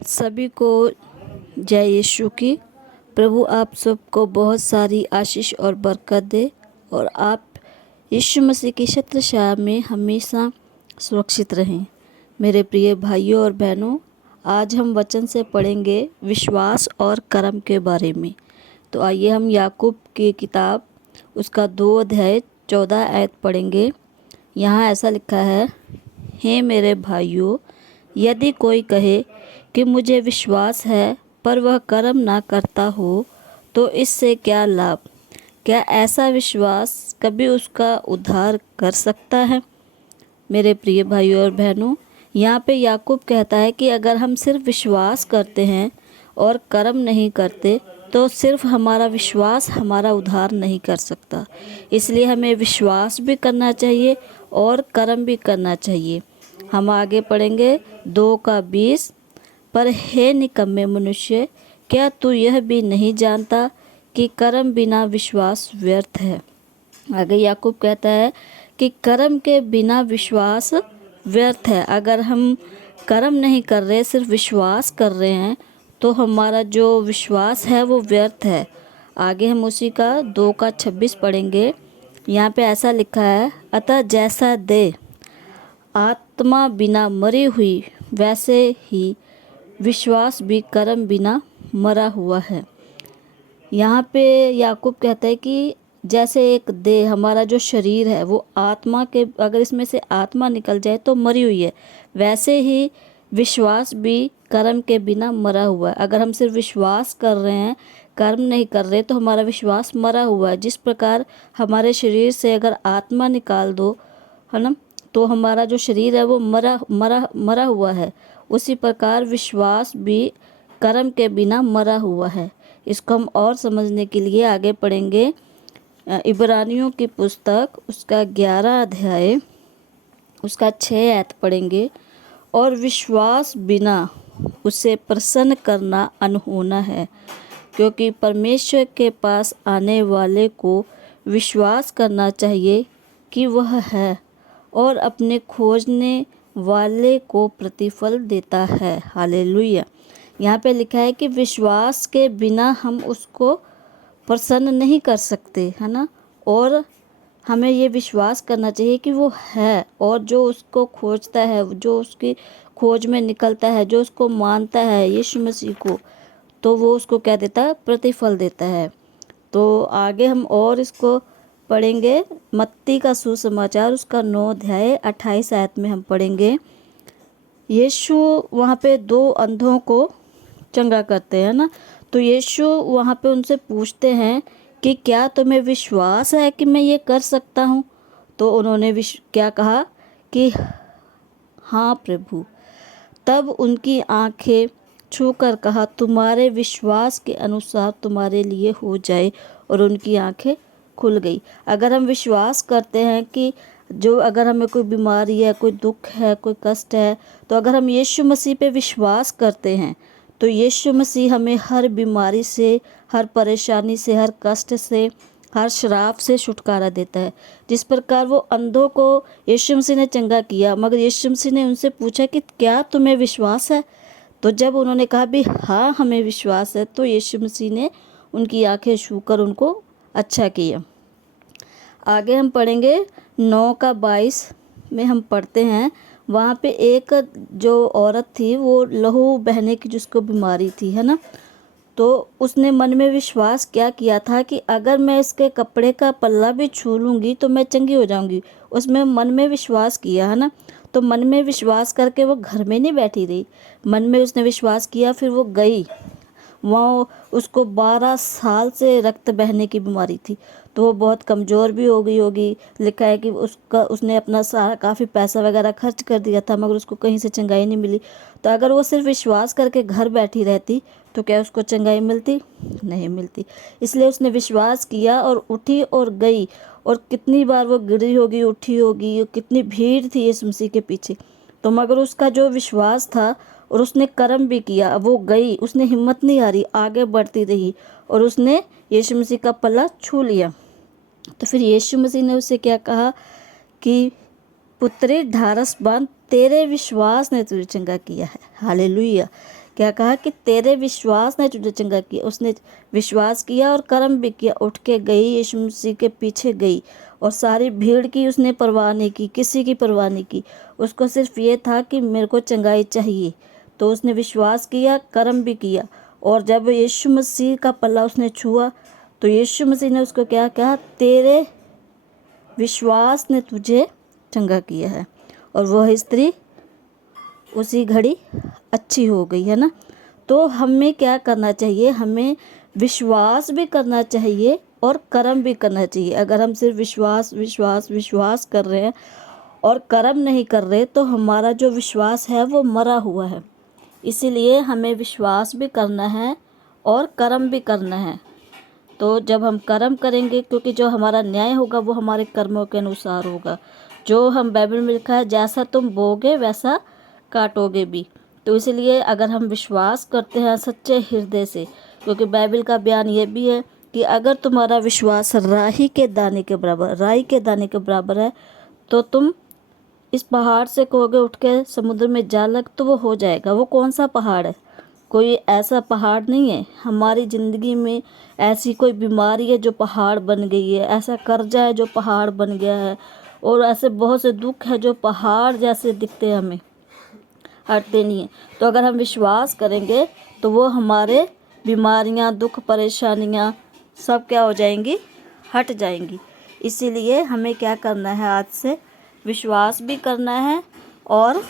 सभी को जय यीशु की। प्रभु आप सबको बहुत सारी आशीष और बरकत दे और आप यीशु मसीह की छत्र छाया में हमेशा सुरक्षित रहें। मेरे प्रिय भाइयों और बहनों, आज हम वचन से पढ़ेंगे विश्वास और कर्म के बारे में। तो आइए हम याकूब की किताब उसका 2 अध्याय 14 आयत पढ़ेंगे। यहाँ ऐसा लिखा है, हे मेरे भाइयों, यदि कोई कहे कि मुझे विश्वास है पर वह कर्म ना करता हो तो इससे क्या लाभ? क्या ऐसा विश्वास कभी उसका उद्धार कर सकता है? मेरे प्रिय भाइयों और बहनों, यहाँ पे याकूब कहता है कि अगर हम सिर्फ विश्वास करते हैं और कर्म नहीं करते तो सिर्फ हमारा विश्वास हमारा उद्धार नहीं कर सकता। इसलिए हमें विश्वास भी करना चाहिए और कर्म भी करना चाहिए। हम आगे पढ़ेंगे 2:20। पर हे निकम्मे मनुष्य, क्या तू यह भी नहीं जानता कि कर्म बिना विश्वास व्यर्थ है? आगे याकूब कहता है कि कर्म के बिना विश्वास व्यर्थ है। अगर हम कर्म नहीं कर रहे, सिर्फ विश्वास कर रहे हैं, तो हमारा जो विश्वास है वो व्यर्थ है। आगे हम उसी का 2:26 पढ़ेंगे। यहाँ पे ऐसा लिखा है, अतः जैसा देह आत्मा बिना मरी हुई, वैसे ही विश्वास भी कर्म बिना मरा हुआ है। यहाँ पे याकूब कहता है कि जैसे एक देह, हमारा जो शरीर है वो आत्मा के, अगर इसमें से आत्मा निकल जाए तो मरी हुई है, वैसे ही विश्वास भी कर्म के बिना मरा हुआ है। अगर हम सिर्फ विश्वास कर रहे हैं, कर्म नहीं कर रहे, तो हमारा विश्वास मरा हुआ है। जिस प्रकार हमारे शरीर से अगर आत्मा निकाल दो, है ना, तो हमारा जो शरीर है वो मरा हुआ है। उसी प्रकार विश्वास भी कर्म के बिना मरा हुआ है। इसको हम और समझने के लिए आगे पढ़ेंगे इब्रानियों की पुस्तक उसका 11 अध्याय उसका 6 आयत पढ़ेंगे। और विश्वास बिना उसे प्रसन्न करना अनहोना है, क्योंकि परमेश्वर के पास आने वाले को विश्वास करना चाहिए कि वह है और अपने खोजने वाले को प्रतिफल देता है। हालेलुया। यहाँ पे लिखा है कि विश्वास के बिना हम उसको प्रसन्न नहीं कर सकते, है ना। और हमें ये विश्वास करना चाहिए कि वो है, और जो उसको खोजता है, जो उसकी खोज में निकलता है, जो उसको मानता है यीशु मसीह को, तो वो उसको क्या देता है? प्रतिफल देता है। तो आगे हम और इसको पढ़ेंगे। मत्ती का सुसमाचार उसका 9 अध्याय 28 आयत में हम पढ़ेंगे। यीशु वहाँ पे 2 अंधों को चंगा करते हैं ना। तो यीशु वहाँ पे उनसे पूछते हैं कि क्या तुम्हें विश्वास है कि मैं ये कर सकता हूँ? तो उन्होंने क्या कहा कि हाँ प्रभु। तब उनकी आंखें छूकर कहा, तुम्हारे विश्वास के अनुसार तुम्हारे लिए हो जाए, और उनकी आंखें खुल गई। अगर हम विश्वास करते हैं कि अगर हमें कोई बीमारी है, कोई दुख है, कोई कष्ट है, तो अगर हम यीशु मसीह पे विश्वास करते हैं तो यीशु मसीह हमें हर बीमारी से, हर परेशानी से, हर कष्ट से, हर श्राप से छुटकारा देता है। जिस प्रकार वो अंधों को यीशु मसीह ने चंगा किया, मगर यीशु मसीह ने उनसे पूछा कि क्या तुम्हें विश्वास है? तो जब उन्होंने कहा भी हाँ हमें विश्वास है, तो यीशु मसीह ने उनकी आंखें छूकर उनको अच्छा किया। आगे हम पढ़ेंगे 9:22 में हम पढ़ते हैं। वहाँ पे एक जो औरत थी, वो लहू बहने की जिसको बीमारी थी, है ना। तो उसने मन में विश्वास क्या किया था कि अगर मैं इसके कपड़े का पल्ला भी छू लूँगी तो मैं चंगी हो जाऊँगी। उसमें मन में विश्वास किया, है ना। तो मन में विश्वास करके वो घर में नहीं बैठी रही, मन में उसने विश्वास किया, फिर वो गई। वो उसको 12 साल से रक्त बहने की बीमारी थी, तो वो बहुत कमज़ोर भी हो गई होगी। लिखा है कि उसने अपना सारा काफ़ी पैसा वगैरह खर्च कर दिया था, मगर उसको कहीं से चंगाई नहीं मिली। तो अगर वो सिर्फ विश्वास करके घर बैठी रहती तो क्या उसको चंगाई मिलती? नहीं मिलती। इसलिए उसने विश्वास किया और उठी और गई। और कितनी बार वो गिरी होगी, उठी होगी, कितनी भीड़ थी यीशु मसीह के पीछे, तो मगर उसका जो विश्वास था और उसने कर्म भी किया, वो गई, उसने हिम्मत नहीं हारी, आगे बढ़ती रही और उसने यीशु मसीह का पल्ला छू लिया। तो फिर यीशु मसीह ने उसे क्या कहा कि पुत्री ढारस बांध, तेरे विश्वास ने तुझे चंगा किया है। हालेलुया। क्या कहा कि तेरे विश्वास ने तुझे चंगा किया। उसने विश्वास किया और कर्म भी किया, उठ के गई, यीशु मसीह के पीछे गई और सारी भीड़ की उसने परवाह नहीं की, किसी की परवाह नहीं की। उसको सिर्फ ये था कि मेरे को चंगाई चाहिए, तो उसने विश्वास किया, कर्म भी किया। और जब यीशु मसीह का पल्ला उसने छुआ तो यीशु मसीह ने उसको क्या कहा, तेरे विश्वास ने तुझे चंगा किया है। और वह स्त्री उसी घड़ी अच्छी हो गई, है ना। तो हमें क्या करना चाहिए, हमें विश्वास भी करना चाहिए और कर्म भी करना चाहिए। अगर हम सिर्फ विश्वास विश्वास विश्वास कर रहे हैं और कर्म नहीं कर रहे तो हमारा जो विश्वास है वो मरा हुआ है। इसीलिए हमें विश्वास भी करना है और कर्म भी करना है। तो जब हम कर्म करेंगे, क्योंकि जो हमारा न्याय होगा वो हमारे कर्मों के अनुसार होगा। जो हम बाइबल में लिखा है, जैसा तुम बोगे वैसा काटोगे भी। तो इसलिए अगर हम विश्वास करते हैं सच्चे हृदय से, क्योंकि बाइबल का बयान ये भी है कि अगर तुम्हारा विश्वास राई के दाने के बराबर है तो तुम इस पहाड़ से कहोगे उठ के समुद्र में जा लग, तो वो हो जाएगा। वो कौन सा पहाड़ है? कोई ऐसा पहाड़ नहीं है। हमारी ज़िंदगी में ऐसी कोई बीमारी है जो पहाड़ बन गई है, ऐसा कर्जा है जो पहाड़ बन गया है, और ऐसे बहुत से दुख है जो पहाड़ जैसे दिखते हैं, हमें हटते नहीं हैं। तो अगर हम विश्वास करेंगे तो वो हमारे बीमारियां, दुख, परेशानियां सब क्या हो जाएंगी, हट जाएंगी। इसीलिए हमें क्या करना है, आज से विश्वास भी करना है और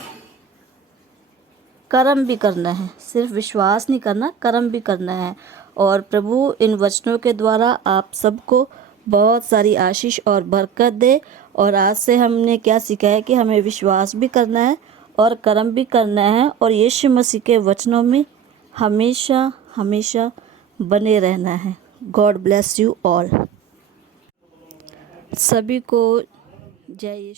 कर्म भी करना है। सिर्फ विश्वास नहीं करना, कर्म भी करना है। और प्रभु इन वचनों के द्वारा आप सबको बहुत सारी आशीष और बरकत दे। और आज से हमने क्या सीखा है कि हमें विश्वास भी करना है और कर्म भी करना है, और यीशु मसीह के वचनों में हमेशा हमेशा बने रहना है। God bless you all. सभी को जय यीशु।